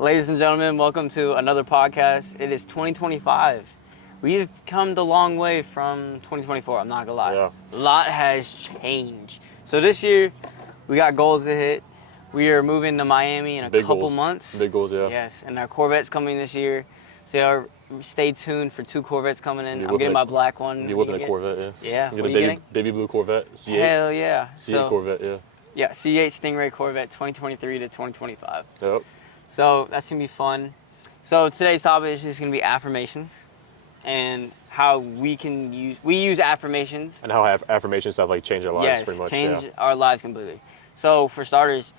Ladies and gentlemen, welcome to another podcast. It is 2025. We've come the long way from 2024, I'm not gonna lie. Yeah. A lot has changed. So this year, we got goals to hit. We are moving to Miami in a couple months. Big goals, yeah. Yes, and our Corvette's coming this year. So stay tuned for 2 Corvettes coming in. I'm getting my black one. You're whipping a Corvette, yeah. Yeah, I'm what are you getting getting? baby blue Corvette, C8. Hell yeah. C8 Corvette, yeah. Yeah, C8 Stingray Corvette 2023 to 2025. Yep. So that's going to be fun. So today's topic is just going to be affirmations and how we use affirmations. And how affirmations have like changed our lives pretty much. Change our lives completely. So for starters,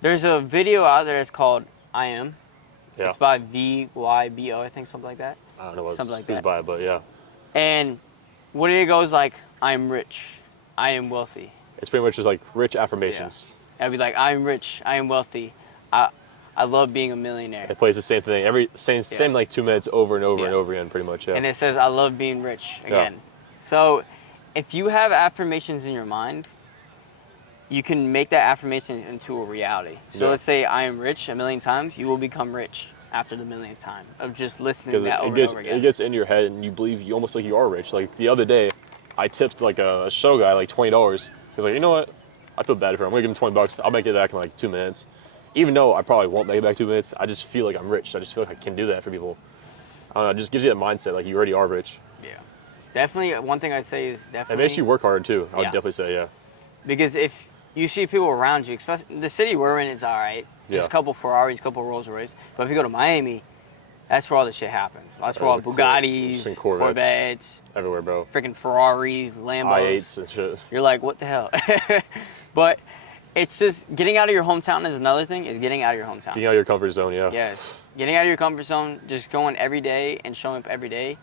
there's a video out there that's called I Am. Yeah. It's by VYBO, I think, something like that. I don't know what's something like that. by it, but yeah. I what it goes like, I am rich, I am wealthy. It's pretty much just like rich affirmations. Yeah. I'd be like, I am rich, I am wealthy. I love being a millionaire. It plays the same thing same like 2 minutes over and over and over again, pretty much. Yeah. And it says, I love being rich again. Yeah. So if you have affirmations in your mind, you can make that affirmation into a reality. So let's say I am rich a million times, you will become rich after the millionth time of just listening to that over and over again. It gets in your head and you believe you almost like you are rich. Like the other day, I tipped like a show guy like $20. He was like, you know what? I feel bad for him. I'm gonna give him $20. I'll make it back in like 2 minutes. Even though I probably won't make it back 2 minutes, I just feel like I'm rich. I just feel like I can do that for people. I don't know, it just gives you that mindset, like you already are rich. Yeah. Definitely, one thing I'd say is definitely... It makes you work harder too, I would definitely say, yeah. Because if you see people around you, especially the city we're in is all right. There's a couple Ferraris, a couple Rolls Royce. But if you go to Miami, that's where all this shit happens. That's where all Bugattis, Corvettes, everywhere, bro. Freaking Ferraris, Lambos. I8s and shit. You're like, what the hell? But... it's just getting out of your hometown is another thing, is getting out of your hometown. Getting out of your comfort zone, yeah. Yes. Getting out of your comfort zone, just going every day and showing up every day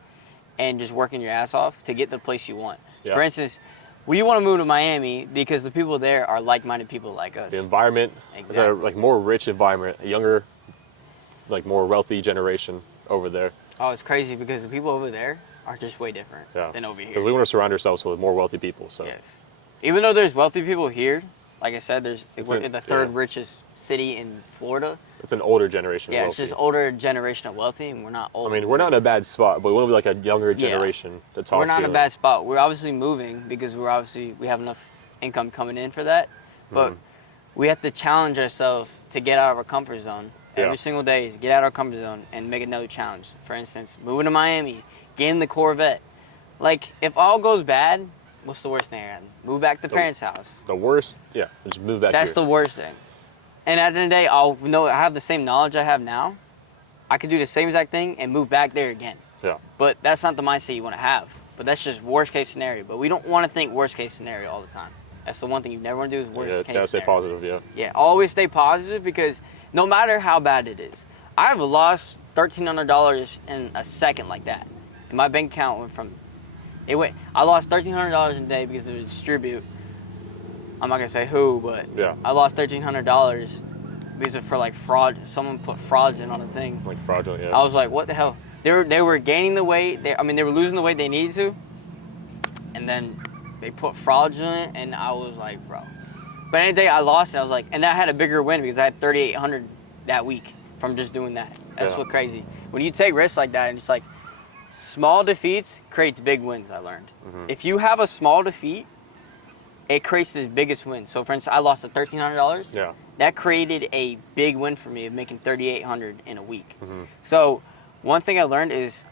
and just working your ass off to get the place you want. Yeah. For instance, we want to move to Miami because the people there are like-minded people like us. The environment, it's a like more rich environment, a younger, like more wealthy generation over there. Oh, it's crazy because the people over there are just way different than over here. Because we want to surround ourselves with more wealthy people, so. Yes. Even though there's wealthy people here, like I said, we're in the third richest city in Florida. It's an older generation of wealthy. Yeah, it's just older generation of wealthy, and we're not old. I mean, we're not in a bad spot, but we want to be like a younger generation to talk to. We're not in a bad spot. We're obviously moving because we have enough income coming in for that. But we have to challenge ourselves to get out of our comfort zone. Every single day is get out of our comfort zone and make another challenge. For instance, moving to Miami, getting the Corvette. Like, if all goes bad... what's the worst thing that can happen? Move back to parents' house. The worst, just move back. That's the worst thing. And at the end of the day, I have the same knowledge I have now. I could do the same exact thing and move back there again. Yeah. But that's not the mindset you want to have. But that's just worst case scenario. But we don't want to think worst case scenario all the time. That's the one thing you never want to do is worst case scenario. Stay positive, Yeah, always stay positive because no matter how bad it is, I've lost $1,300 in a second like that. And my bank account went from... I lost $1,300 a day because of the distribute. I'm not gonna say who, but I lost $1,300 because of like fraud. Someone put frauds in on a thing. Like fraudulent, yeah. I was like, what the hell? They were gaining the weight. They were losing the weight they needed to, and then they put frauds in it, and I was like, bro. But any day I lost, and I was like, and I had a bigger win because I had $3,800 that week from just doing that. That's what crazy. When you take risks like that, and it's like. Small defeats creates big wins, I learned. If you have a small defeat, it creates this biggest win. So, for instance, I lost $1,300. Yeah. That created a big win for me of making $3,800 in a week. So, one thing I learned is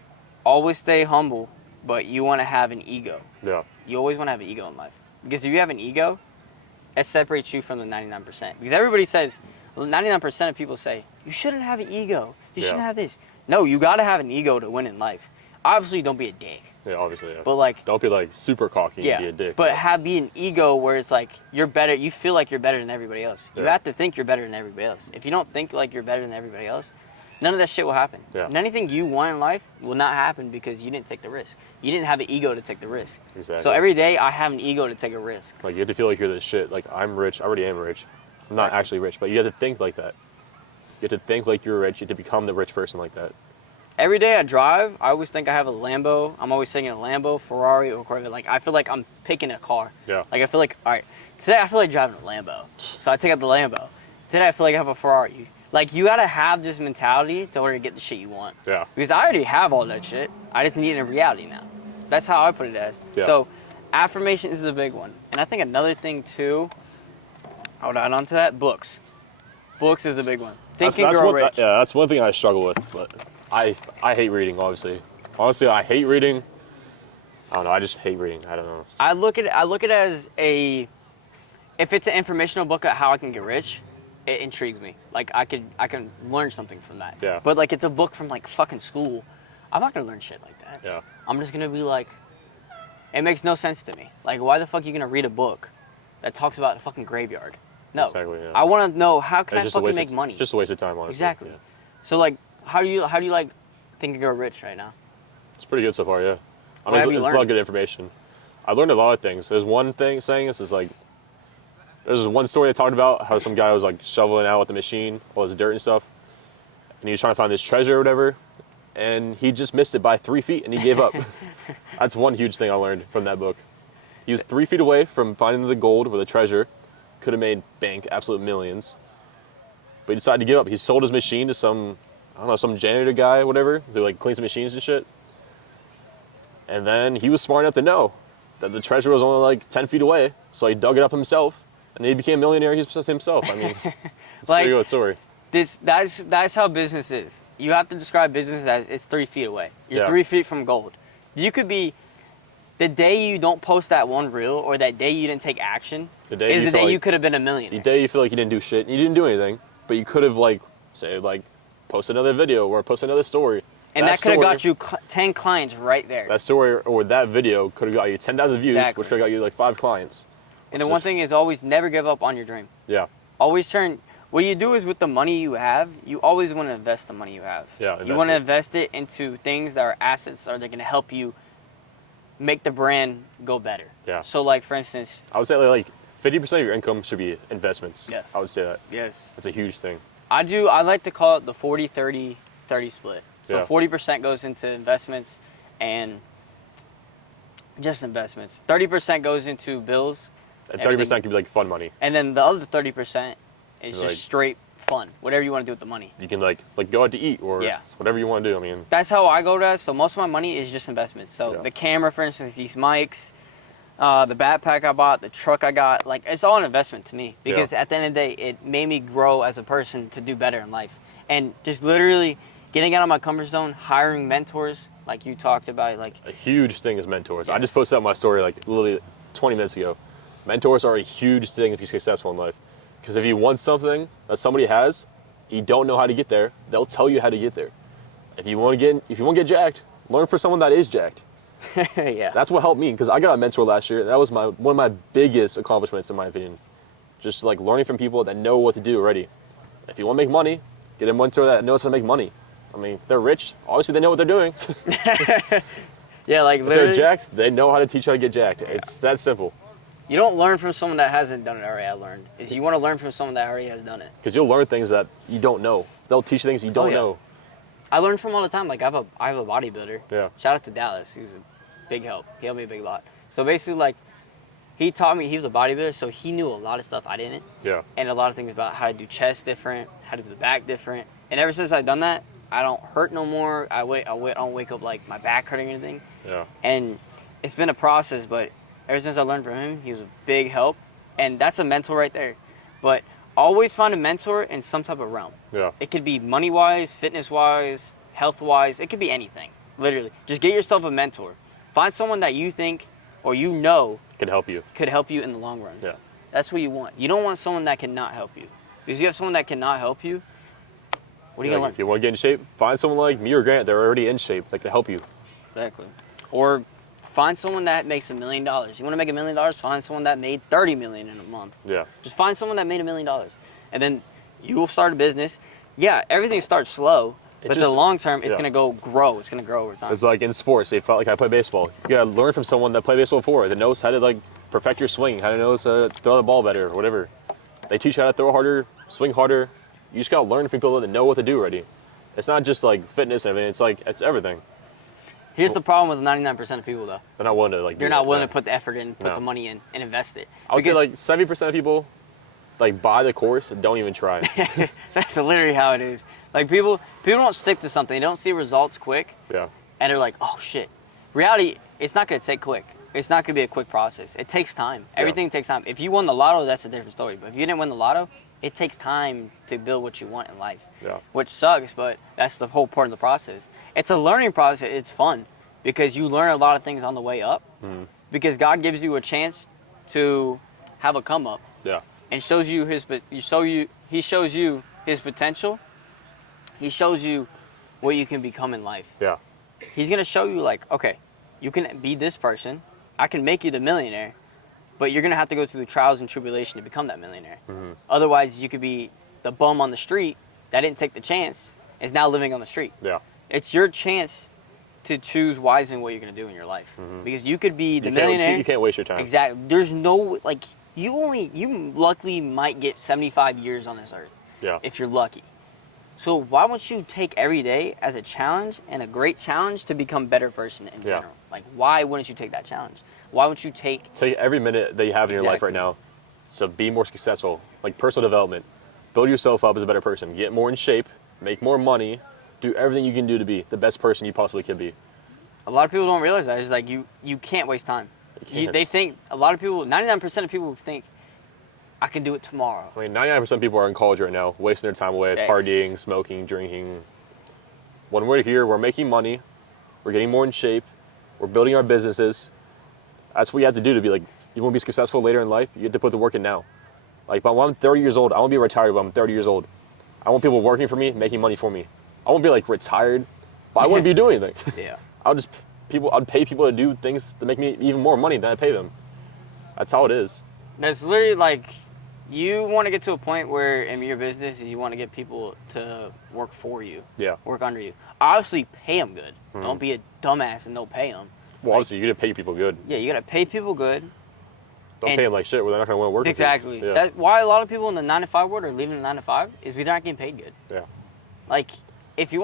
always stay humble, but you want to have an ego. Yeah. You always want to have an ego in life. Because if you have an ego, it separates you from the 99%. Because everybody says, 99% of people say, you shouldn't have an ego. You shouldn't have this. No, you got to have an ego to win in life. Obviously, don't be a dick. Yeah, obviously, But like, don't be like super cocky and be a dick. But be an ego where it's like you're better. You feel like you're better than everybody else. You have to think you're better than everybody else. If you don't think like you're better than everybody else, none of that shit will happen. Yeah. And anything you want in life will not happen because you didn't take the risk. You didn't have an ego to take the risk. Exactly. So every day I have an ego to take a risk. Like you have to feel like you're the shit. Like I'm rich. I already am rich. I'm not actually rich, but you have to think like that. You have to think like you're rich. You have to become the rich person like that. Every day I drive, I always think I have a Lambo. I'm always thinking a Lambo, Ferrari, or Corvette. Like, I feel like I'm picking a car. Yeah. Like, I feel like, all right, today I feel like driving a Lambo. So I take out the Lambo. Today I feel like I have a Ferrari. Like, you gotta have this mentality in order to get the shit you want. Yeah. Because I already have all that shit. I just need it in reality now. That's how I put it as. Yeah. So, affirmation is a big one. And I think another thing, too, I would add on to that, books. Books is a big one. Think and Grow Rich. Yeah, that's one thing I struggle with. But I hate reading, obviously. Honestly, I hate reading. I don't know. I just hate reading. I don't know. I look at it as if it's an informational book on how I can get rich, it intrigues me. Like, I can learn something from that. Yeah. But like, it's a book from like fucking school. I'm not gonna learn shit like that. Yeah. I'm just gonna be like, it makes no sense to me. Like, why the fuck are you gonna read a book that talks about a fucking graveyard? No. Exactly, yeah. I want to know, how can It's I just a fucking waste make of, money? Just a waste of time, honestly. Exactly. Yeah. So like, how do you like Think and Grow Rich right now? It's pretty good so far, yeah. I What mean, have it's you a lot learned? of good information. I learned a lot of things. There's one thing saying this is like, there's one story that talked about how some guy was like shoveling out with the machine, all this dirt and stuff, and he was trying to find this treasure or whatever, and he just missed it by 3 feet and he gave up. That's one huge thing I learned from that book. He was 3 feet away from finding the gold or the treasure, could have made bank, absolute millions, but he decided to give up. He sold his machine to some, I don't know, some janitor guy or whatever, who like cleans the machines and shit. And then he was smart enough to know that the treasure was only like 10 feet away, so he dug it up himself, and he became a millionaire himself. I mean, it's Like, a pretty good story. That's how business is. You have to describe business as it's 3 feet away. You're Yeah. 3 feet from gold. You could be, the day you don't post that one reel or that day you didn't take action The day is you the feel day like- you could have been a The millionaire. day you feel like you didn't do shit, you didn't do anything, but you could have like, say like, post another video or post another story. And that could have story- got you 10 clients right there. That story or that video could have got you 10,000 views, Exactly. which could have got you like 5 clients. And the It's one just- thing is always never give up on your dream. Yeah, Always what you do is with the money you have, you always want to invest the money you have. Yeah, You invest want to it. invest it into things that are assets or they're going to help you make the brand go better. Yeah. So like, for instance, I would say like 50% of your income should be investments. Yes. I would say that. yes, That's a huge thing. I like to call it the 40-30-30 split. So Yeah. 40% goes into investments and just investments. 30% goes into bills. And Everything- 30% could be like fun money. And then the other 30% is Like- just straight fun. Whatever you want to do with the money. You can like go out to eat or Yeah. whatever you want to do. I mean, That's how I go to that. So most of my money is just investments. So Yeah. the camera, for instance, these mics, the backpack I bought, the truck I got, like, it's all an investment to me. Because at the end of the day, it made me grow as a person to do better in life. And just literally getting out of my comfort zone, hiring mentors, like you talked about, like, a huge thing is mentors. I Yes. just posted up my story like literally 20 minutes ago. Mentors are a huge thing to be successful in life. Because if you want something that somebody has, you don't know how to get there, they'll tell you how to get there. If you want to get jacked, learn from someone that is jacked. yeah. That's what helped me because I got a mentor last year. That was one of my biggest accomplishments in my opinion. Just like learning from people that know what to do already. If you want to make money, get a mentor that knows how to make money. I mean, if they're rich, obviously they know what they're doing. Yeah, like, If literally, they're jacked, they know how to teach you how to get jacked. It's that simple. you don't learn from someone that hasn't done it already. I learned is you want to learn from someone that already has done it. Because you'll learn things that you don't know. They'll teach you things you don't Oh, yeah. know. I learn from all the time. Like, I have a bodybuilder. Yeah. Shout out to Dallas. He's a big help. He helped me a big lot. So basically, like, he taught me, he was a bodybuilder, so he knew a lot of stuff I didn't. Yeah. And a lot of things about how to do chest different, how to do the back different. And ever since I've done that, I don't hurt no more. I don't wake up like my back hurting or anything. Yeah. And it's been a process, but ever since I learned from him, he was a big help. And that's a mentor right there. But always find a mentor in some type of realm. Yeah. It could be money-wise, fitness-wise, health-wise. It could be anything, literally. Just get yourself a mentor. Find someone that you think or you know Can help you. could help you in the long run. Yeah. That's what you want. You don't want someone that cannot help you. Because you have someone that cannot help you, what are you Like, going if to you want to get in shape, find someone like me or Grant. They're already in shape. That can help you. learn? Exactly. Or find someone that makes $1 million. You want to make $1 million? Find someone that made $30 million in a month. Yeah. Just find someone that made $1 million. And then you will start a business. Yeah, everything starts slow, but the just- long term, it's yeah. going to grow. It's going to grow over time. It's like in sports. They felt like I play baseball. You gotta learn from someone that played baseball before. That knows how to like perfect your swing. How to knows how to throw the ball better, or whatever. They teach you how to throw harder, swing harder. You just gotta learn from people that know what to do already. It's not just like fitness and everything. It's like it's everything. Here's the problem with 99% of people, though. They're not willing to like. You're do not that. willing Yeah. to put the effort in, put No. the money in, and invest it. I would say Because- like 70% of people Like, buy the course and don't even try. That's literally how it is. Like people don't stick to something. They don't see results quick. Yeah. And they're like, oh shit. Reality, it's not gonna take quick. It's not gonna be a quick process. It takes time. Everything takes time. If you won the lotto, that's a different story. But if you didn't win the lotto, it takes time to build what you want in life. Yeah. Which sucks, but that's the whole part of the process. It's a learning process. It's fun because you learn a lot of things on the way up. Mm-hmm. Because God gives you a chance to have a come up. Yeah. And shows you he shows you his potential. He shows you what you can become in life. Yeah. He's gonna show you like, okay, you can be this person. I can make you the millionaire, but you're gonna have to go through the trials and tribulation to become that millionaire. Mm-hmm. Otherwise, you could be the bum on the street that didn't take the chance, is now living on the street. Yeah. It's your chance to choose wisely what you're gonna do in your life, because you could be the You millionaire. can't waste your time. Exactly. There's no like you luckily might get 75 years on this earth. Yeah. If you're lucky. So why won't you take every day as a challenge and a great challenge to become a better person in general? Like, why wouldn't you take that challenge? Why wouldn't you take every minute that you have in your life right now to be more successful, like personal development, build yourself up as a better person, get more in shape, make more money, do everything you can do to be the best person you possibly can be. A lot of people don't realize that. It's like you can't waste time. They think, a lot of people, 99% of people think, I can do it tomorrow. I mean, 99% of people are in college right now, wasting their time away, partying, smoking, drinking. When we're here, we're making money, we're getting more in shape, we're building our businesses. That's what you have to do to be like, you want to be successful later in life, you have to put the work in now. Like, when I'm 30 years old, I want to be retired when I'm 30 years old. I want people working for me, making money for me. I won't be like retired, but I wouldn't be doing anything. Yeah. I'd pay people to do things to make me even more money than I pay them. That's how it is. That's literally like, you want to get to a point where in your business, you want to get people to work for you. Yeah. Work under you. Obviously, pay them good. Don't be a dumbass and don't pay them. Well, obviously, you gotta pay people good. Yeah, you got to pay people good. Don't pay them like shit where they're not gonna want to work Exactly. with you. Yeah. That's why a lot of people in the 9-to-5 world are leaving the 9-to-5 is because they're not getting paid good. Yeah. Like, if you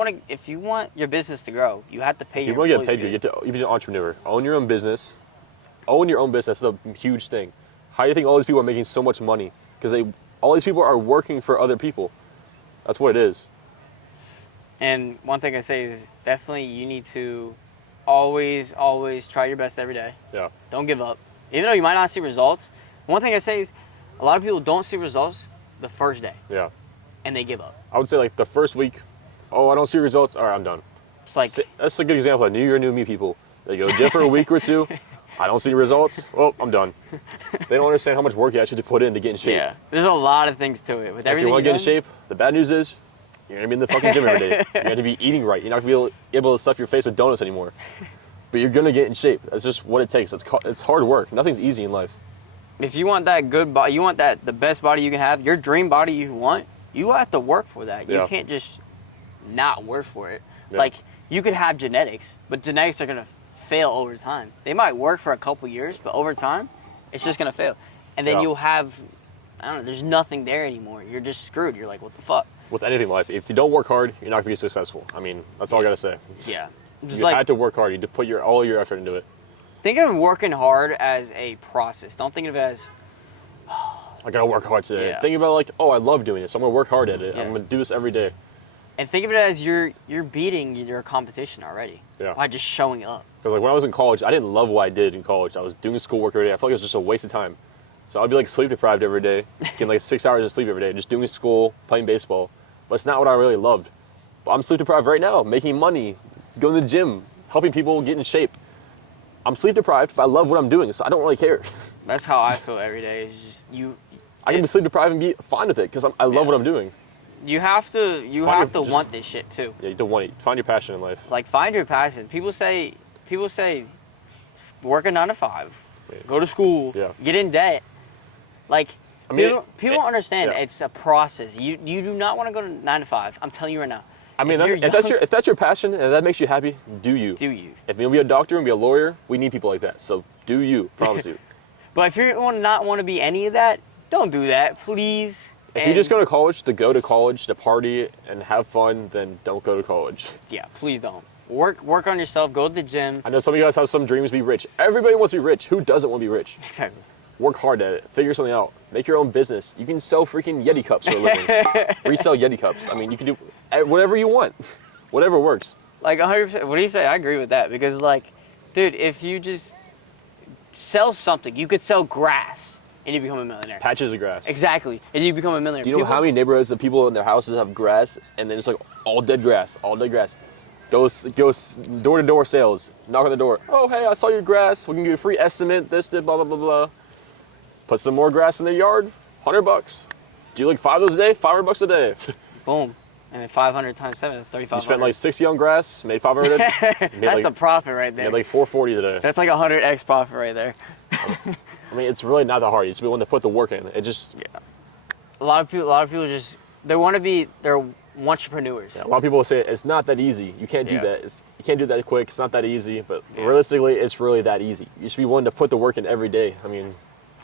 want your business to grow, you have to pay your If you want to get employees paid good, you have to be an entrepreneur. Own your own business. Own your own business. That's a huge thing. How do you think all these people are making so much money? Because all these people are working for other people. That's what it is. And one thing I say is definitely you need to always try your best every day. Yeah. Don't give up. Even though you might not see results, one thing I say is a lot of people don't see results the first day. Yeah. And they give up. I would say like the first week, oh, I don't see results. All right, I'm done. It's like, that's a good example of New Year, New Me people. They go gym for a week or two. I don't see results. Well, I'm done. They don't understand how much work you actually have to put in to get in shape. yeah, there's a lot of things to it. With everything If you want to get in done, shape, the bad news is you're gonna be in the fucking gym every day. You have to be eating right. You're not gonna be able to stuff your face with donuts anymore. But you're gonna get in shape. That's just what it takes. It's hard work. Nothing's easy in life. if you want that good body, you want the best body you can have, your dream body you want, you have to work for that. You can't just not work for it. Yeah. Like, you could have genetics, but genetics are gonna fail over time. They might work for a couple years, but over time, it's just gonna fail. And then you'll have, I don't know, there's nothing there anymore. You're just screwed. You're like, what the fuck? With anything in life, if you don't work hard, you're not gonna be successful. I mean, that's all I gotta say. Yeah. Just You have to work hard. You have to put all your effort into it. think of working hard as a process. Don't think of it as, I gotta work hard today. Yeah. Think about like, oh, I love doing this. I'm gonna work hard at it. Yes. I'm gonna do this every day. and think of it as you're beating your competition already. Yeah. By just showing up. Because like when I was in college, I didn't love what I did in college. I was doing schoolwork every day. I felt like it was just a waste of time. So I'd be like sleep deprived every day, getting like 6 hours of sleep every day, just doing school, playing baseball. But it's not what I really loved. But I'm sleep deprived right now, making money, going to the gym, helping people get in shape. I'm sleep deprived, but I love what I'm doing, so I don't really care. That's how I feel every day. It's just I can be sleep deprived and be fine with it because I love what I'm doing. You have to want this shit too. Yeah, you don't want it. Find your passion in life. Like, find your passion. People say work a 9-to-5, go to school, get in debt. Like, I mean, people don't understand. yeah. It's a process. You do not want to go to 9-to-5. I'm telling you right now. I mean, If if that's your passion and that makes you happy, do you. do you. If you want to be a doctor and be a lawyer, we need people like that. So do you, promise you. But if you not want to be any of that, don't do that, please. If you just go to college, to party and have fun, then don't go to college. Yeah, please don't. Work on yourself. Go to the gym. I know some of you guys have some dreams to be rich. Everybody wants to be rich. Who doesn't want to be rich? Exactly. Work hard at it. Figure something out. Make your own business. You can sell freaking Yeti cups for a living. Resell Yeti cups. I mean, you can do whatever you want. Whatever works. Like 100%. What do you say? I agree with that because, like, dude, if you just sell something, you could sell grass and you become a millionaire. Patches of grass. Exactly, and you become a millionaire. Do you know how many neighborhoods of people in their houses have grass and then it's like all dead grass, all dead grass? Go door to door sales. Knock on the door. Oh, hey, I saw your grass. We can give you a free estimate. This, blah blah blah blah. Put some more grass in their yard. $100. Do like 5 of those a day? $500 a day. Boom. And then 500 times 7 is 3,500. You spent like 60 on grass, made 500. That's like, a profit right there. Made like 440 today. That's like 100x profit right there. I mean, it's really not that hard. You just be willing to put the work in. It just A lot of people just they're entrepreneurs. Yeah, a lot of people say it's not that easy. You can't do that. You can't do that quick. It's not that easy. But realistically, it's really that easy. You should be willing to put the work in every day. I mean,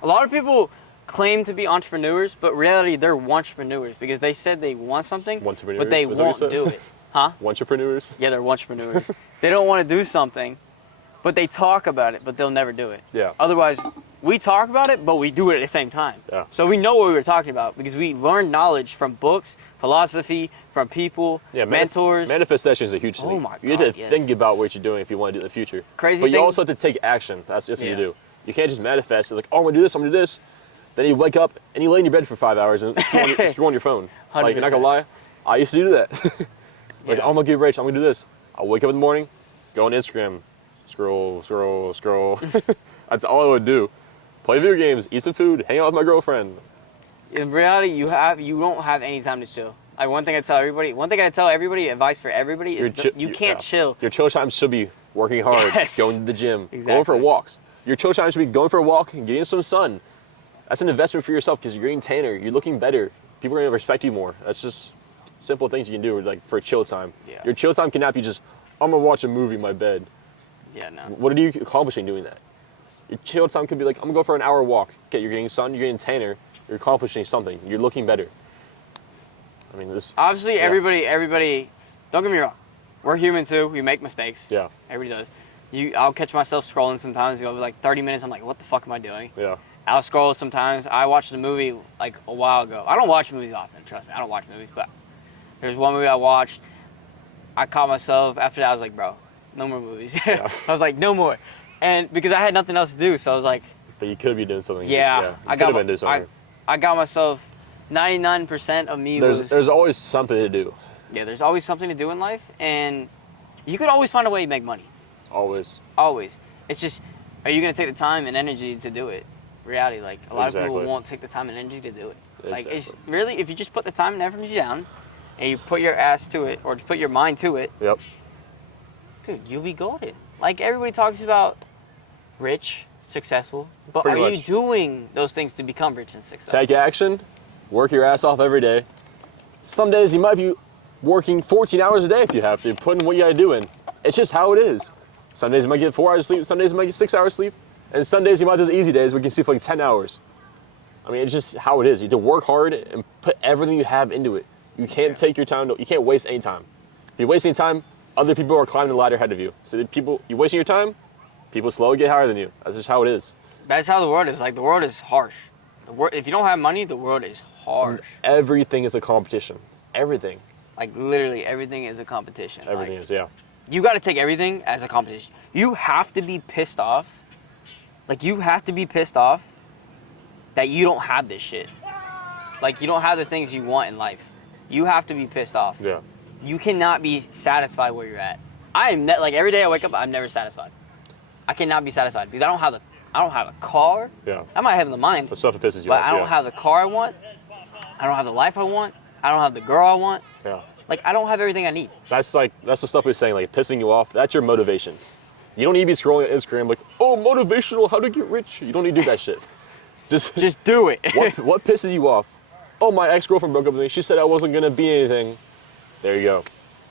a lot of people claim to be entrepreneurs, but reality they're entrepreneurs because they said they want something, but they won't do it. Huh? Entrepreneurs? Yeah, they're entrepreneurs. They don't want to do something, but they talk about it, but they'll never do it. Yeah. Otherwise, we talk about it, but we do it at the same time. Yeah. So we know what we were talking about because we learned knowledge from books, philosophy, from people, mentors. Manifestation is a huge thing. Oh my God, you have to think about what you're doing if you want to do it in the future. Crazy But you thing- also have to take action. That's just what you do. You can't just manifest. You're like, oh, I'm going to do this, I'm going to do this. Then you wake up and you lay in your bed for 5 hours and screw on your phone. 100%. Like, you're not going to lie. I used to do that. Like, oh, I'm going to get rich. I'm going to do this. I'll wake up in the morning, go on Instagram, scroll. That's all I would do. Play video games, eat some food, hang out with my girlfriend. In reality, you don't have any time to chill. Like one thing I tell everybody, advice for everybody is you can't chill. Your chill time should be working hard, going to the gym, going for walks. Your chill time should be going for a walk and getting some sun. That's an investment for yourself because you're getting tanner, you're looking better. People are gonna respect you more. That's just simple things you can do like for chill time. Yeah. Your chill time cannot be just, I'm gonna watch a movie in my bed. Yeah, no. What are you accomplishing doing that? Your chill time could be like, I'm gonna go for an hour walk. Okay, you're getting sun, you're getting tanner, you're accomplishing something, you're looking better. I mean, this. Obviously, everybody, don't get me wrong. We're human too. We make mistakes. Yeah. Everybody does. I'll catch myself scrolling sometimes. It'll be like 30 minutes. I'm like, what the fuck am I doing? Yeah. I'll scroll sometimes. I watched a movie like a while ago. I don't watch movies often, trust me. I don't watch movies, but there's one movie I watched. I caught myself, after that I was like, bro, no more movies. Yeah. I was like, no more. And because I had nothing else to do, so I was like, But you could be doing something. yeah. I could have been doing something. I got myself, 99% of me There's always something to do. Yeah, there's always something to do in life, and you could always find a way to make money. Always. Always. It's just, are you going to take the time and energy to do it? Reality, like, a lot of people won't take the time and energy to do it. Like, it's really, if you just put the time and energy down, and you put your ass to it, or just put your mind to it, Yep. dude, you'll be golden. Like, everybody talks about rich, successful, but Pretty are much. you doing those things to become rich and successful? Take action. Work your ass off every day. Some days you might be working 14 hours a day if you have to, putting what you gotta do in. It's just how it is. Some days you might get 4 hours of sleep, some days you might get 6 hours of sleep, and some days you might have those easy days where you can sleep for like 10 hours. I mean, it's just how it is. You have to work hard and put everything you have into it. You can't take your time, you can't waste any time. If you waste any time, other people are climbing the ladder ahead of you. So you're wasting your time, people slowly get higher than you. That's just how it is. That's how the world is. Like, the world is harsh. If you don't have money, the world is harsh. Everything is a competition. Everything. Like, literally, everything is a competition. Everything is, yeah. You got to take everything as a competition. You have to be pissed off. Like, you have to be pissed off that you don't have this shit. Like, you don't have the things you want in life. You have to be pissed off. Yeah. You cannot be satisfied where you're at. Like, every day I wake up, I'm never satisfied. I cannot be satisfied because I don't have a car. Yeah. I might have the mind. The stuff that pisses you But off. I don't have the car I want. I don't have the life I want. I don't have the girl I want. Yeah. Like, I don't have everything I need. That's the stuff we're saying, like pissing you off. That's your motivation. You don't need to be scrolling on Instagram like, oh, motivational, how to get rich. You don't need to do that shit. Just do it. what pisses you off? Oh, my ex-girlfriend broke up with me. She said I wasn't gonna be anything. There you go.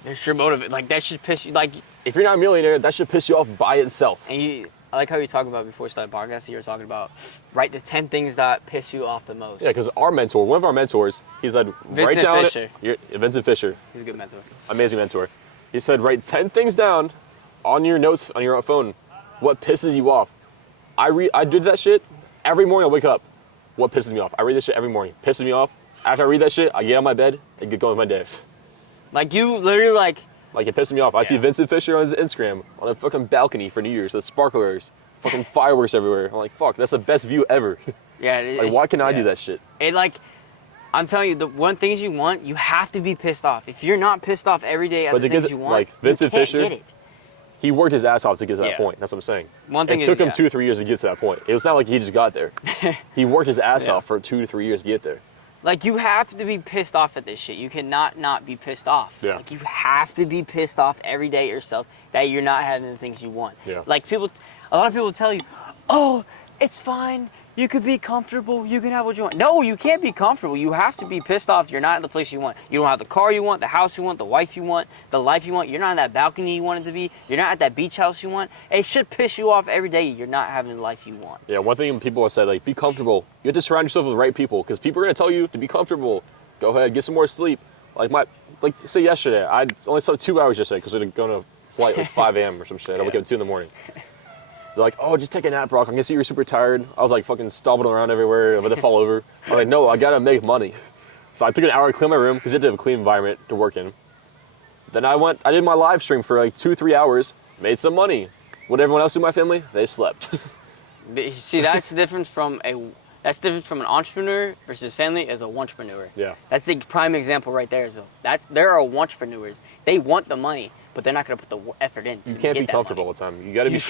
There's your motive. Like, that should piss you. Like, If you're not a millionaire, that should piss you off by itself. and I like how you talk about before we started podcast. You were talking about write the 10 things that piss you off the most. Yeah, because one of our mentors, he said, write Vincent down Fisher. Vincent Fisher, He's a good mentor. amazing mentor. He said, write 10 things down on your notes on your phone. What pisses you off? I did that shit. Every morning I wake up. What pisses me off? I read this shit every morning. Pisses me off. After I read that shit, I get out of my bed and get going with my days. Like you literally like it pisses me off. I see Vincent Fisher on his Instagram on a fucking balcony for New Year's. The sparklers, fucking fireworks everywhere. I'm like, fuck, that's the best view ever. Yeah. Like, why can't I do that shit? It like, I'm telling you, the one things you want, you have to be pissed off. If you're not pissed off every day at the things you want, like Vincent you can't Fisher, get it. he worked his ass off to get to that point. That's what I'm saying. It took him 2 or 3 years to get to that point. It was not like he just got there. He worked his ass off for 2 to 3 years to get there. Like, you have to be pissed off at this shit. You cannot not be pissed off. Yeah. Like, you have to be pissed off every day at yourself that you're not having the things you want. Yeah. Like, a lot of people tell you, oh, it's fine. You could be comfortable. You can have what you want. No, you can't be comfortable. You have to be pissed off. You're not in the place you want. You don't have the car you want, the house you want, the wife you want, the life you want. You're not on that balcony you want it to be. You're not at that beach house you want. It should piss you off every day you're not having the life you want. Yeah, one thing people have said, like, be comfortable. You have to surround yourself with the right people because people are going to tell you to be comfortable. Go ahead, get some more sleep. Like, say yesterday, I only slept 2 hours yesterday because we had to go on a flight like 5 a.m. or some shit. I woke up at 2 in the morning. They're like, oh, just take a nap, Brock. I'm gonna see you're super tired. I was like fucking stomping around everywhere, I'm about to fall over. I'm like, no, I gotta make money. So I took an hour to clean my room because you have to have a clean environment to work in. Then I did my live stream for like 2-3 hours, made some money. What did everyone else do in my family? They slept. See, that's the difference from an entrepreneur versus family as a entrepreneur. Yeah. That's the prime example right there. So there are entrepreneurs. They want the money, but they're not gonna put the effort in. You can't be comfortable all the time. You gotta be.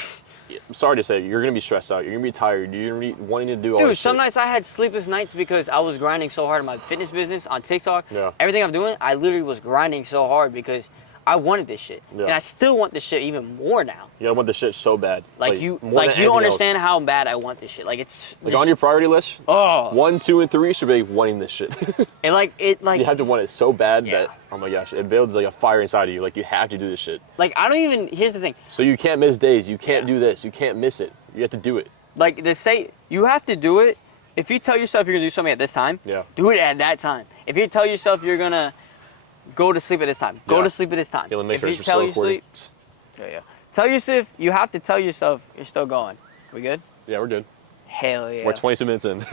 I'm sorry to say, you're gonna be stressed out. You're gonna be tired. You're gonna be wanting to do all this shit. Dude, some nights I had sleepless nights because I was grinding so hard in my fitness business on TikTok. Yeah. Everything I'm doing, I literally was grinding so hard because I wanted this shit. Yeah. And I still want this shit even more now. You gotta want this shit so bad. You don't understand how bad I want this shit. Like, it's like on your priority list. 1, 2, and 3 should be wanting this shit. You have to want it so bad that, oh my gosh, it builds like a fire inside of you. Like, you have to do this shit. Like, here's the thing. So you can't miss days. You can't do this. You can't miss it. You have to do it. Like, they say you have to do it. If you tell yourself you're gonna do something at this time, do it at that time. If you tell yourself you're gonna go to sleep at this time, go to sleep at this time. If you tell you sleep, tell yourself, you have to tell yourself you're still going. We good? Yeah, we're good. Hell yeah. We're 22 minutes in.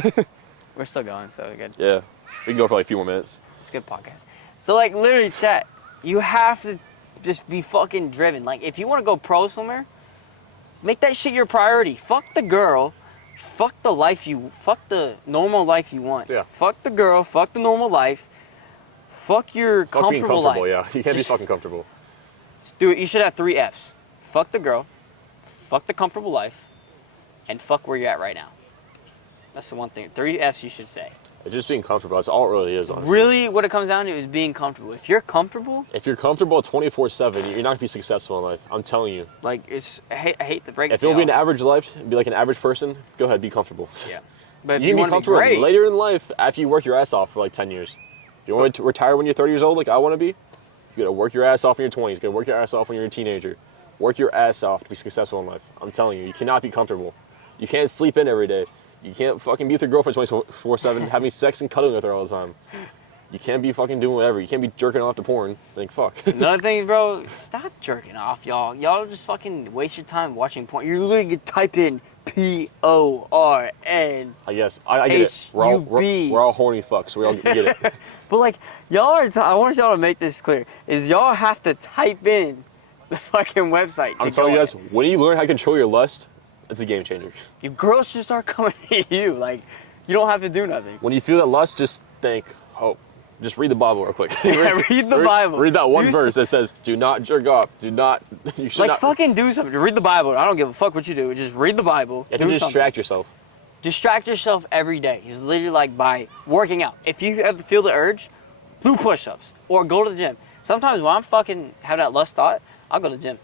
We're still going, so we're good. Yeah, we can go for like a few more minutes. It's a good podcast. So, like, literally, chat, you have to just be fucking driven. Like, if you want to go pro somewhere, make that shit your priority. Fuck the girl. Fuck the normal life you want. Yeah. Fuck the girl. Fuck the normal life. Fuck your comfortable life. Yeah. You can't be fucking comfortable. Do it. You should have 3 Fs. Fuck the girl. Fuck the comfortable life. And fuck where you're at right now. That's the one thing. 3 Fs you should say. It's just being comfortable. That's all it really is, honestly. Really, what it comes down to is being comfortable. If you're comfortable... If you're comfortable 24/7, you're not going to be successful in life. I'm telling you. Like, I hate to break it to you. If you want to be an average life, be like an average person, go ahead, be comfortable. Yeah. But if you can be comfortable great, later in life after you work your ass off for like 10 years. If you want to retire when you're 30 years old, like I want to be, you got to work your ass off in your 20s. You got to work your ass off when you're a teenager. Work your ass off to be successful in life. I'm telling you, you cannot be comfortable. You can't sleep in every day. You can't fucking be with your girlfriend 24/7, having sex and cuddling with her all the time. You can't be fucking doing whatever. You can't be jerking off to porn. Like, fuck. Another thing, bro, stop jerking off, y'all. Y'all just fucking waste your time watching porn. You literally could type in PORN. I guess. I get it. We're all horny fucks, so we all get it. But, like, I want y'all to make this clear, is y'all have to type in the fucking website. I'm telling you guys, when you learn how to control your lust, it's a game changer. Your girls should start coming at you. Like, you don't have to do nothing. When you feel that lust, just think, oh, just read the Bible real quick. Read the Bible. Read that one verse that says, do not jerk off. You should not. Fucking do something. Read the Bible. I don't give a fuck what you do. Just read the Bible. You have to distract yourself. Distract yourself every day. It's literally like by working out. If you ever feel the urge, do push-ups or go to the gym. Sometimes when I'm fucking have that lust thought, I'll go to the gym.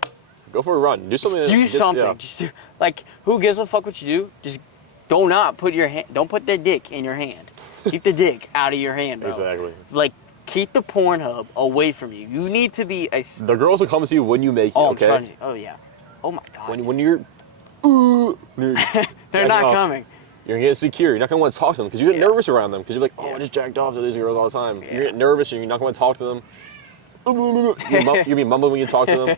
Go for a run. Do something. Yeah. Just do. Like, who gives a fuck what you do? Just don't put the dick in your hand. Keep the dick out of your hand, bro. Exactly. Like, keep the Pornhub away from you. You need to be a... The girls will come to you when you make it, okay? Oh, yeah. Oh, my God. When you're they're not coming. You're going to get insecure. You're not going to want to talk to them because you get nervous around them because you're like, oh, I just jacked off to these girls all the time. Yeah. You get nervous and you're not going to want to talk to them. You'll be mumbling when you talk to them.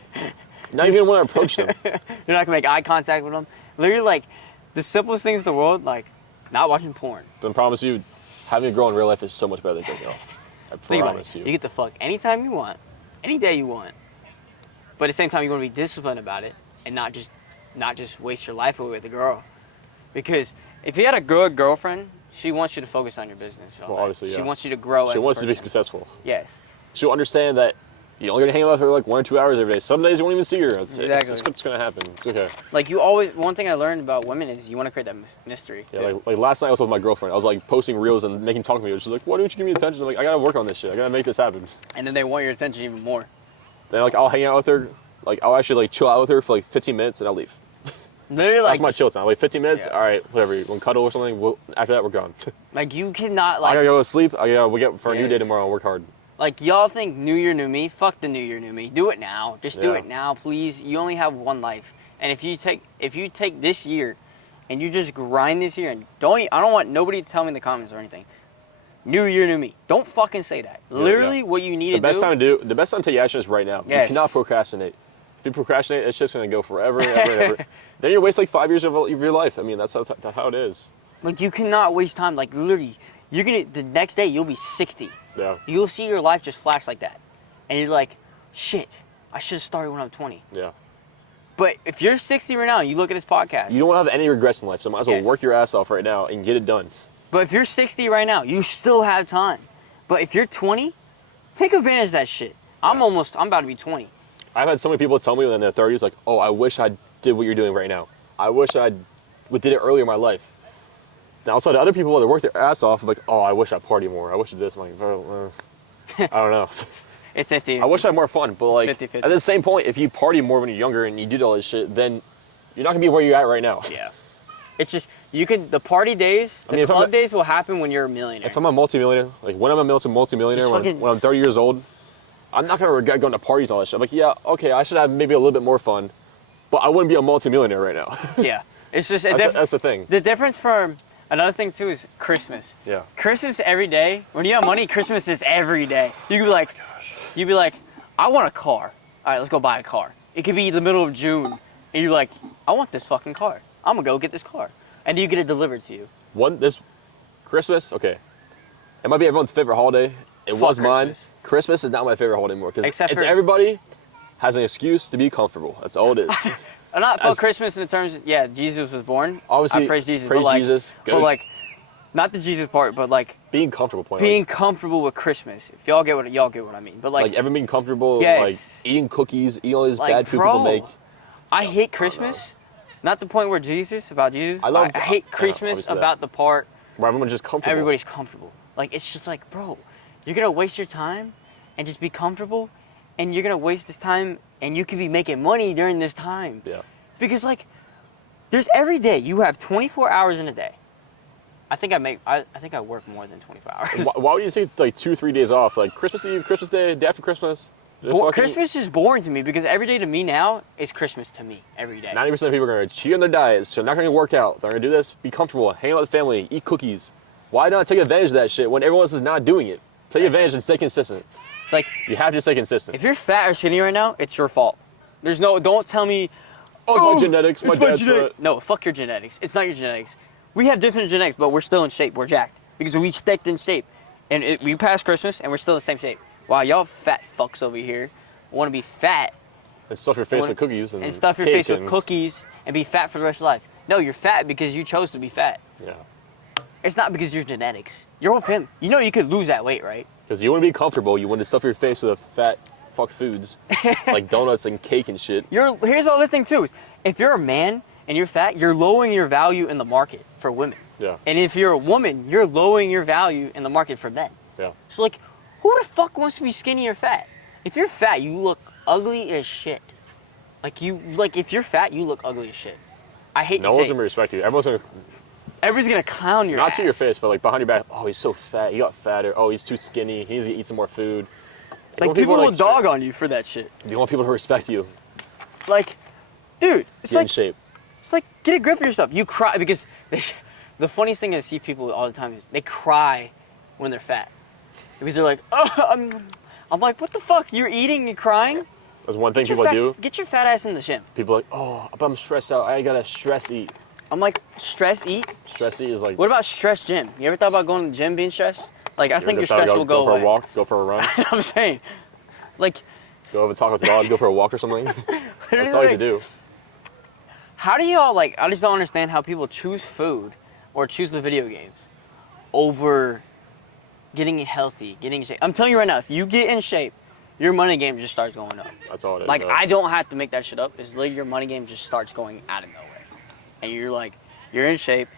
Now you're going to want to approach them. You're not going to make eye contact with them. Literally, like, the simplest things in the world, like, not watching porn. Then I promise you, having a girl in real life is so much better than taking off. I Think about promise it. you. You get to fuck anytime you want, any day you want. But at the same time, you want to be disciplined about it and not just waste your life away with a girl. Because if you had a good girlfriend, she wants you to focus on your business. Well, obviously, yeah. She wants you to grow. She as wants a to be person. successful. Yes. She'll understand that you're only gonna hang out with her like 1 or 2 hours every day. Some days you won't even see her. It's what's gonna happen. It's okay. Like you always, one thing I learned about women is you want to create that mystery. Yeah, too. like last night I was with my girlfriend. I was like posting reels and making talk videos. She's like, "Why don't you give me attention?" I'm like, "I gotta work on this shit. I gotta make this happen." And then they want your attention even more. Then like I'll hang out with her. Like I'll actually like chill out with her for like 15 minutes and I'll leave. Literally, like That's my chill time. Like 15 minutes. Yeah. All right, whatever. You want to cuddle or something? After that, we're gone. like you cannot I like. gotta go to sleep. I gotta wake up for a new day Yes. tomorrow and work hard. Like y'all think New Year, New Me. Fuck the New Year, New Me. Do it now. Just do Yeah. it now, please. You only have one life, and if you take this year, and you just grind this year, and I don't want nobody to tell me in the comments or anything. New Year, New Me. Don't fucking say that. Yeah, Literally, yeah. what you need The best time to take action is right now. Yes. You cannot procrastinate. If you procrastinate, it's just gonna go forever and ever and ever. Then you waste like 5 years of your life. I mean, that's how it is. Like you cannot waste time. Like literally, the next day you'll be 60. Yeah. You'll see your life just flash like that, and you're like, shit. I should have started when I'm 20. Yeah. But if you're 60 right now, and you look at this podcast. You don't have any regrets in life, so might as well Yes. work your ass off right now and get it done. But if you're 60 right now, you still have time. But if you're 20, take advantage of that shit. I'm about to be 20. I've had so many people tell me in their 30s, like, "Oh, I wish I did what you're doing right now. I wish I did it earlier in my life." Now, also the other people that work their ass off, like, "Oh, I wish I party more. I wish I did this." I'm like, I don't know. It's 50. I wish I had more fun, but like 50-50. at the same point, if you party more when you're younger and you did all this shit, then you're not gonna be where you're at right now. Yeah. It's just, the party days, the club days will happen when you're a millionaire. If I'm a multimillionaire, like when I'm a multimillionaire, Just fucking- when I'm 30 years old, I'm not gonna regret going to parties and all that shit. I'm like, yeah, okay, I should have maybe a little bit more fun, but I wouldn't be a multimillionaire right now. Yeah. It's just, That's the thing. the difference from, another thing too is Christmas. Yeah. Christmas every day, when you have money, Christmas is every day. You'd be like, I want a car. All right, let's go buy a car. It could be the middle of June, and you're like, I want this fucking car. I'm gonna go get this car. And you get it delivered to you. This Christmas, okay, it might be everyone's favorite holiday. It Fuck was mine. Christmas. Christmas is not my favorite holiday anymore because Except for- everybody has an excuse to be comfortable. That's all it is. I'm not fuck Christmas in the terms, yeah, Jesus was born. Obviously, I praise Jesus. praise but like, Jesus. Good. But like, not the Jesus part, but like Being comfortable, point. being comfortable with Christmas. If y'all get what I mean. But Like everyone being comfortable, Yes. like eating cookies, eating all this like, bad food bro, people make. I hate Christmas. Not the point where about Jesus. I hate Christmas obviously that. about the part Where everyone's just comfortable. everybody's comfortable. Like, it's just like, bro, you're gonna waste your time and just be comfortable, and you're gonna waste this time, and you could be making money during this time. Yeah. Because like, there's every day you have 24 hours in a day. I think I work more than 24 hours. Why would you take like 2-3 days off? Like Christmas Eve, Christmas Day, day after Christmas? Christmas is boring to me because every day to me now is Christmas to me. Every day. 90% of people are going to cheat on their diets, so they're not going to work out. They're going to do this, be comfortable, hang out with the family, eat cookies. Why not take advantage of that shit when everyone else is not doing it? Take advantage and stay consistent. It's like, You have to stay consistent. if you're fat or skinny right now, it's your fault. Don't tell me, Oh, my genetics, my it's dad's genetic. fat. No, fuck your genetics. It's not your genetics. We have different genetics, but we're still in shape. We're jacked because we sticked in shape. And we passed Christmas and we're still in the same shape. Wow, y'all fat fucks over here want to be fat And stuff your face with cookies and stuff your cake face with and- cookies and be fat for the rest of life. No, you're fat because you chose to be fat. Yeah. It's not because of your genetics. Your whole family. You know you could lose that weight, right? Because you want to be comfortable, you want to stuff your face with fat fuck foods like donuts and cake and shit. Here's the other thing too is if you're a man and you're fat, you're lowering your value in the market for women. Yeah. And if you're a woman, you're lowering your value in the market for men. Yeah. So like, who the fuck wants to be skinny or fat? If you're fat, you look ugly as shit. If you're fat, you look ugly as shit. I hate No to one's say going to it. respect you. Everyone's going to, Everybody's gonna clown your not ass. to your face, but like behind your back, oh, he's so fat, he got fatter, oh, he's too skinny, he needs to eat some more food. You Like want people to, will dog on you for that shit. You want people to respect you. Like, dude, it's Get in like shape. it's like get a grip of yourself. You cry because the funniest thing I see people all the time is they cry when they're fat because they're like, oh, I'm like, what the fuck? You're eating and crying? That's one thing Get your people do. Get your fat ass in the gym. People are like, oh, but I'm stressed out, I gotta stress eat. I'm like, stress eat? Stress eat is like. What about stress gym? You ever thought about going to the gym being stressed? Like, I think your stress will go for away. a walk, go for a run. I'm saying, like, Go have a talk with God, go for a walk or something. That's all you have to do. how do y'all, like, I just don't understand how people choose food or choose the video games over getting healthy, getting in shape. I'm telling you right now, if you get in shape, your money game just starts going up. That's all it is. Like, I don't have to make that shit up. It's literally your money game just starts going out of nowhere. And you're like, you're in shape,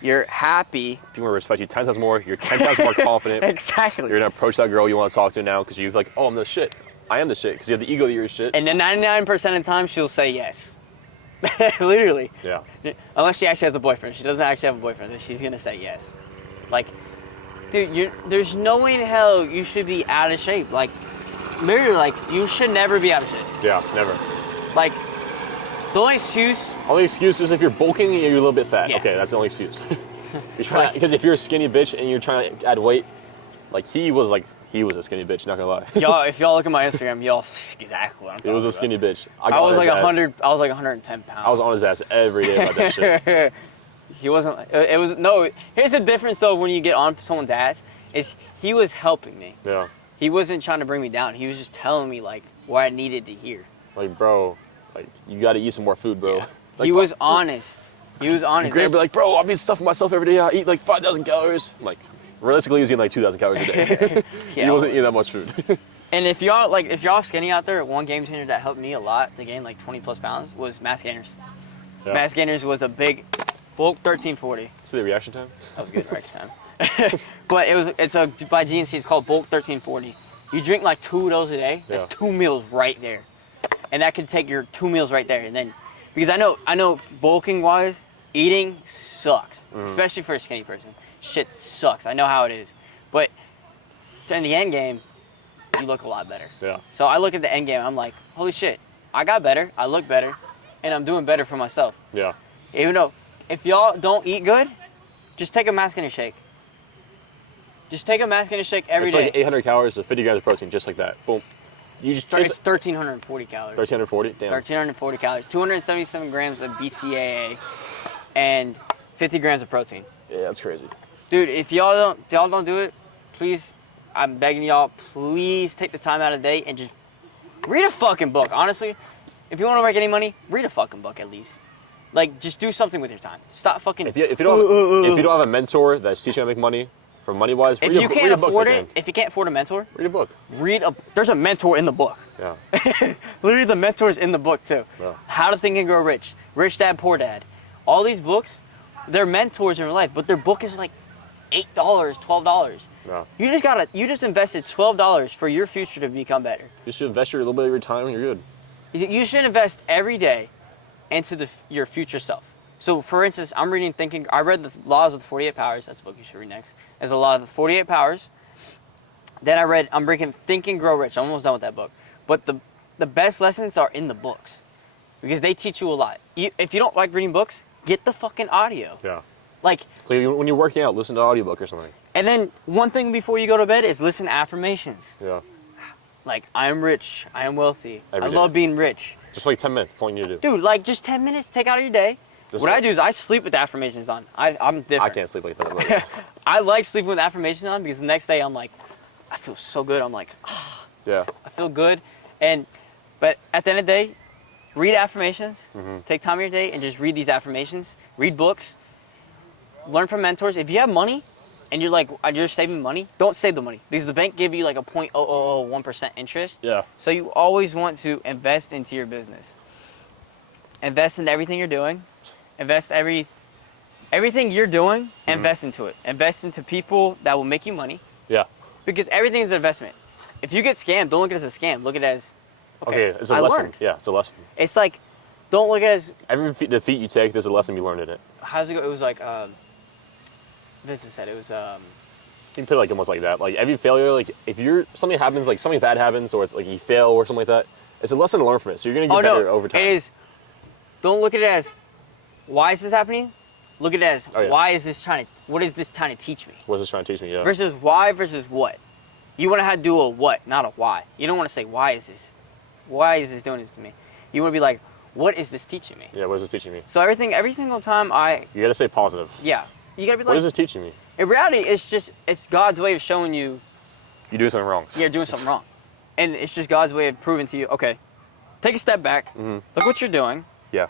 you're happy. People will respect you 10 times more. You're 10 times more confident. Exactly. You're going to approach that girl you want to talk to now because you're like, oh, I'm the shit. I am the shit because you have the ego that you're shit. And then 99% of the time, she'll say yes. Literally. Yeah. Unless she actually has a boyfriend. She doesn't actually have a boyfriend, then she's going to say yes. Like, dude, there's no way in hell you should be out of shape. Like, literally, like, you should never be out of shape. Yeah, never. Like, the only excuse... Only excuse is if you're bulking and you're a little bit fat. Yeah. Okay, that's the only excuse. Because if you're a skinny bitch and you're trying to add weight, like he was a skinny bitch, not gonna lie. Y'all, if y'all look at my Instagram, y'all exactly what I'm talking He was a about. skinny bitch. I was like 100. I was like 110 pounds. I was on his ass every day about that shit. He wasn't. It was no. Here's the difference though. When you get on someone's ass, is he was helping me. Yeah. He wasn't trying to bring me down. He was just telling me like what I needed to hear. Like, bro, like you got to eat some more food, bro. Yeah. Like, He was honest. He was honest. Graham be like, bro, I've been stuffing myself every day. I eat like 5,000 calories. I'm like, realistically, he was eating like 2,000 calories a day. Yeah, He wasn't eating that much food. And if y'all skinny out there, one game changer that helped me a lot to gain like 20 plus pounds was Mass Gainers. Yeah. Mass Gainers was a big bulk 1340. See the reaction time? That was good reaction time. But it's by GNC. It's called bulk 1340. You drink like 2 of those a day. That's Yeah. 2 meals right there, and that can take your 2 meals right there. And then, because I know bulking wise, eating sucks, especially for a skinny person. Shit sucks. I know how it is, but in the end game, you look a lot better. Yeah. So I look at the end game. I'm like, holy shit, I got better. I look better, and I'm doing better for myself. Yeah. Even though, if y'all don't eat good, just take a Mass Gainer shake. Just take a Mass Gainer shake every It's day. like 800 calories to 50 grams of protein, just like that. Boom. You just It's 1,340 calories. 1,340? Damn. 1,340 calories. 277 grams of BCAA, and 50 grams of protein. Yeah, that's crazy. Dude, if y'all don't do it, please, I'm begging y'all, please take the time out of the day and just read a fucking book. Honestly, if you want to make any money, read a fucking book at least. Like, just do something with your time. Stop fucking. If you don't have a mentor that's teaching you how to make money, from money wise, If you can't afford it, if you can't afford a mentor, read a book. There's a mentor in the book. Yeah. Literally, the mentor's in the book too. Yeah. How to Think and Grow Rich, Rich Dad Poor Dad. All these books, they're mentors in your life, but their book is like $8, $12. Yeah. You just invested $12 for your future to become better. You should invest a little bit of your time and you're good. You should invest every day into your future self. So, for instance, I read the Laws of the 48 Powers. That's the book you should read next. It's the Law of the 48 Powers. Then I'm reading Think and Grow Rich. I'm almost done with that book. But the best lessons are in the books because they teach you a lot. If you don't like reading books, get the fucking audio. Yeah. Like, When you're working out, listen to an audiobook or something. and then one thing before you go to bed is listen to affirmations. Yeah. Like, I am rich. I am wealthy. Every I day. love being rich. Just like 10 minutes. That's all you need to do. Dude, like, just 10 minutes, take out of your day. Just What like- I do is I sleep with the affirmations on. I'm different. I can't sleep like that. But I like sleeping with affirmations on because the next day I'm like, I feel so good. I'm like, yeah. I feel good. But at the end of the day, read affirmations. Take time of your day and just read these affirmations. Read books. Learn from mentors. If you have money and you're like, you're saving money, don't save the money because the bank give you like a 0.0001% interest. Yeah. So you always want to invest into your business. Invest in everything you're doing. Invest everything you're doing, invest into it. Invest into people that will make you money Yeah. because everything is an investment. If you get scammed, don't look at it as a scam. Look at it as, Okay, it's a I lesson. learned. Yeah, it's a lesson. It's like, don't look at it as, Every defeat you take, there's a lesson you learned in it. how's it go? It was like, Vincent said, it was, You can put it like almost like that. Like every failure, like if something happens, like something bad happens, or it's like you fail or something like that, it's a lesson to learn from it. So you're gonna get better over time. It is, don't look at it as, why is this happening? Look at it as, Oh, yeah. what is this trying to teach me? What's this trying to teach me? Yeah. Versus why versus what. You want to do a what, not a why. You don't want to say, why is this doing this to me? You want to be like, what is this teaching me? Yeah, what is this teaching me? So every single time You gotta stay positive. you gotta be like, What is this teaching me? in reality, it's God's way of showing you You're doing something wrong. you're doing something wrong. And it's just God's way of proving to you, okay, take a step back, look what you're doing. Yeah.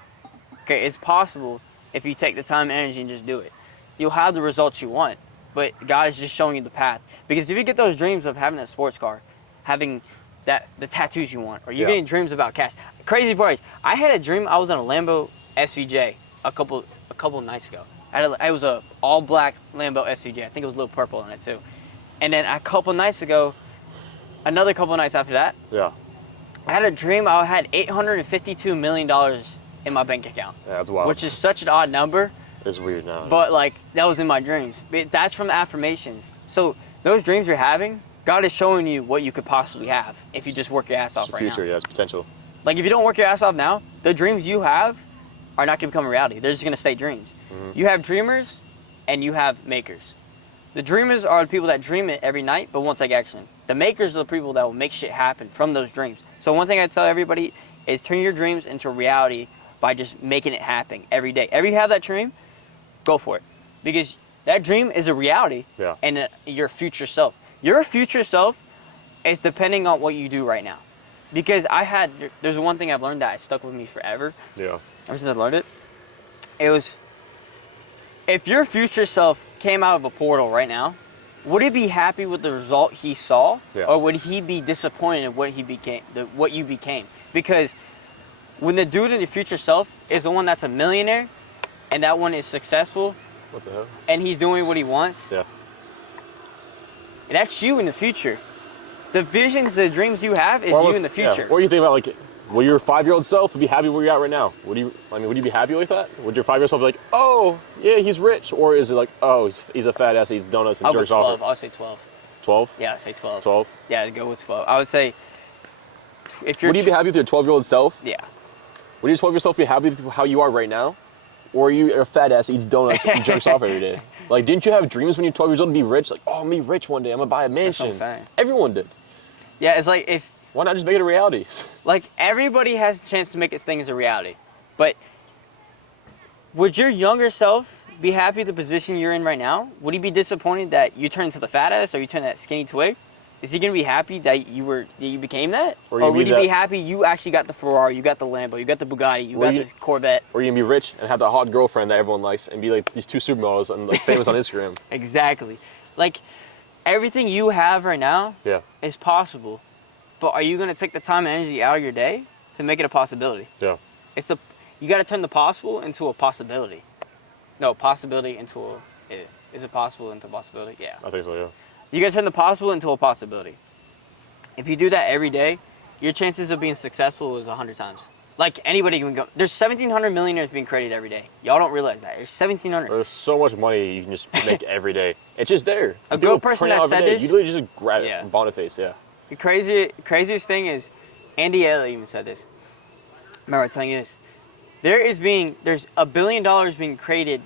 Okay, it's possible if you take the time and energy and just do it. You'll have the results you want, but God is just showing you the path. Because if you get those dreams of having that sports car, having the tattoos you want, or you're getting dreams about cash. Crazy part is, I had a dream I was in a Lambo SVJ a couple nights ago. It was a all black Lambo SVJ. I think it was a little purple in it too. And then a couple nights ago, another couple nights after that, Yeah. I had a dream I had $852 million in my bank account. Yeah, that's wild. Which is such an odd number. It's weird now. But like, that was in my dreams. But that's from affirmations. So those dreams you're having, God is showing you what you could possibly have if you just work your ass off it's right future, now. yeah, it's potential. Like if you don't work your ass off now, the dreams you have are not going to become a reality. They're just going to stay dreams. You have dreamers and you have makers. The dreamers are the people that dream it every night but won't take action. The makers are the people that will make shit happen from those dreams. So one thing I tell everybody is turn your dreams into reality by just making it happen every day. Every you have that dream, go for it. Because that dream is a reality and your future self. Your future self is depending on what you do right now. Because there's one thing I've learned that stuck with me forever. Yeah. Ever since I learned it. It was, if your future self came out of a portal right now, would he be happy with the result he saw? Yeah. Or would he be disappointed in what you became? Because when the dude in the future self is the one that's a millionaire and that one is successful What the hell? and he's doing what he wants, Yeah. that's you in the future. The visions, the dreams you have is you in the future. Yeah. What do you think about, like, will your 5-year-old self be happy where you're at right now? Would you be happy with that? Would your 5-year-old self be like, oh, yeah, he's rich? Or is it like, oh, he's a fat ass, he eats donuts and I'll go jerks 12. off? I would say 12. 12? Yeah, I'd say 12. 12? Yeah, I'd go with 12. I would say, if you're... Would you be happy with your 12-year-old self? Yeah. Would your 12-year-old self be happy with how you are right now? Or are you a fat ass, eats donuts and jerks off every day? Like, didn't you have dreams when you're 12 years old to be rich? Like, oh, I'm gonna be rich one day, I'm gonna buy a mansion. That's what I'm saying. Everyone did. Yeah, it's like if... Why not just make it a reality? Like, everybody has a chance to make this thing as a reality. But would your younger self be happy with the position you're in right now? Would he be disappointed that you turned into the fat ass or you turned that skinny twig? Is he going to be happy that you became that? Or would he be happy you actually got the Ferrari, you got the Lambo, you got the Bugatti, you got the Corvette? Or you can be rich and have that hot girlfriend that everyone likes and be like these two supermodels and like famous on Instagram. Exactly. Like, everything you have right now is possible. But are you going to take the time and energy out of your day to make it a possibility? Yeah. You got to turn the possible into a possibility. No, possibility into a... Is it possible into a possibility? Yeah. I think so, yeah. You got to turn the possible into a possibility. If you do that every day, your chances of being successful is 100 times. Like, anybody can go... There's 1,700 millionaires being created every day. Y'all don't realize that. There's 1,700. There's so much money you can just make every day. It's just there. A good person that said this... You literally just grab it, Boniface, yeah. The craziest thing is, Andy Elliott even said this. Remember, I'm telling you this. There's $1 billion being created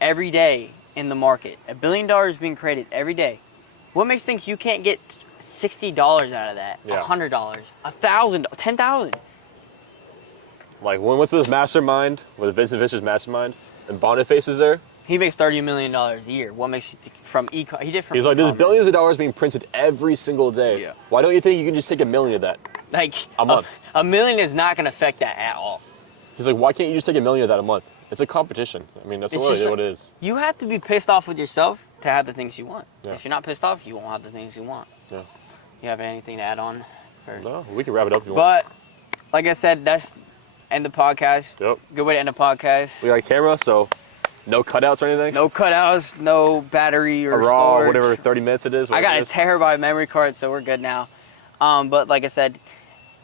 every day in the market. $1 billion being created every day. What makes you think you can't get $60 out of that? Yeah. $100, $1,000, $10,000? Like, when we went to this mastermind, with Vincent Fisher's mastermind, and Boniface is there, he makes $30 million a year. What makes you think from e-commerce? He did from he's like, there's billions of dollars being printed every single day. Yeah. Why don't you think you can just take $1 million of that? Like, a month. $1 million is not going to affect that at all. He's like, why can't you just take $1 million of that a month? It's a competition. I mean, that's what it is. You have to be pissed off with yourself to have the things you want. Yeah. If you're not pissed off, you won't have the things you want. Yeah. You have anything to add on? No, we can wrap it up if you want. But, like I said, that's end the podcast. Yep. Good way to end the podcast. We got a camera, so no cutouts or anything? No cutouts, no battery or a raw, storage. whatever 30 minutes it is. I got a terabyte memory card, so we're good now. But like I said,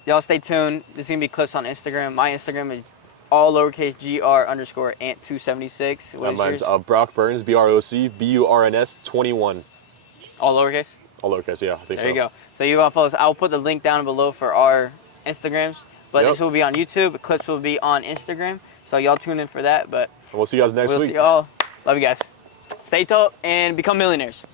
y'all stay tuned. There's going to be clips on Instagram. My Instagram is all lowercase gr_ant276. What is mine's yours? Brock Burns, BROCBURNS 21. All lowercase? All lowercase, yeah, I think so. There you go. So you all follow us. I'll put the link down below for our Instagrams. But this will be on YouTube. Clips will be on Instagram. So y'all tune in for that. But we'll see you guys next week. We'll see y'all. Love you guys. Stay tough and become millionaires.